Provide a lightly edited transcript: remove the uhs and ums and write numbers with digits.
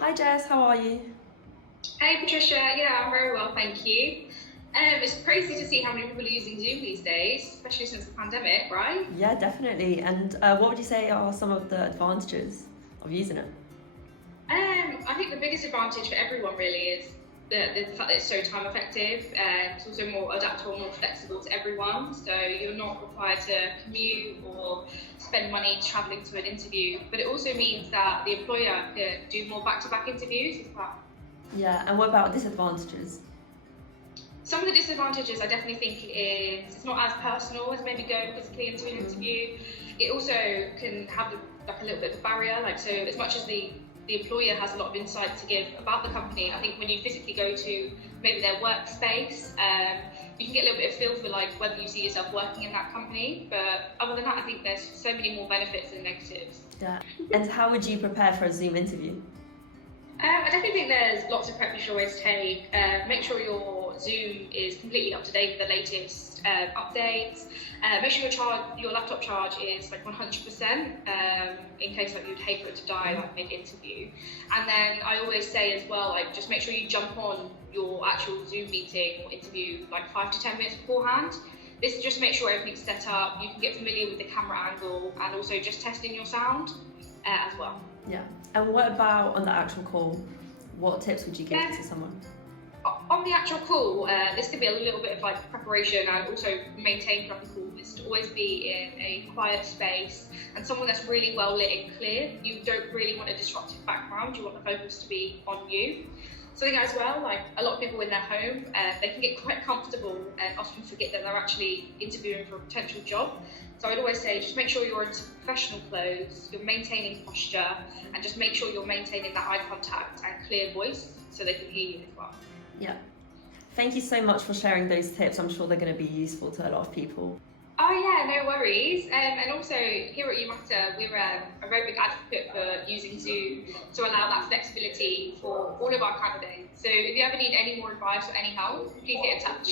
Hi Jess, how are you? Hey Patricia, yeah, I'm very well, thank you. It's crazy to see how many people are using Zoom these days, especially since the pandemic, right? Yeah, definitely. And what would you say are some of the advantages of using it? I think the biggest advantage for everyone really is the fact that it's so time effective. It's also more adaptable, more flexible to everyone. So you're not required to commute or spend money traveling to an interview. But it also means that the employer can do more back-to-back interviews as well. Yeah, and what about disadvantages? Some of the disadvantages I definitely think is it's not as personal as maybe going physically into an Mm. interview. It also can have like a little bit of a barrier. Like so, as much as the employer has a lot of insight to give about the company, I think when you physically go to maybe their workspace, you can get a little bit of feel for like whether you see yourself working in that company. But other than that, I think there's so many more benefits than negatives. Yeah. And how would you prepare for a Zoom interview? I definitely think there's lots of prep you should always take. Make sure your Zoom is completely up to date with the latest updates. Make sure your laptop charge is like 100% in case like you'd hate for it to die like mid-interview. And then I always say as well, like just make sure you jump on your actual Zoom meeting or interview like 5 to 10 minutes beforehand. This just make sure everything's set up. You can get familiar with the camera angle and also just testing your sound as well. Yeah. And what about on the actual call? What tips would you give Yeah. to someone? On the actual call, this could be a little bit of like preparation and also maintain throughout the call is to always be in a quiet space and someone that's really well lit and clear. You don't really want a disruptive background, you want the focus to be on you. Something as well, like a lot of people in their home, they can get quite comfortable and often forget that they're actually interviewing for a potential job. So I'd always say just make sure you're in some professional clothes, you're maintaining posture, and just make sure you're maintaining that eye contact and clear voice so they can hear you as well. Yeah. Thank you so much for sharing those tips. I'm sure they're going to be useful to a lot of people. Oh yeah, no worries. And also here at UMatter, we're a very big advocate for using Zoom to allow that flexibility for all of our candidates. So if you ever need any more advice or any help, please get in touch.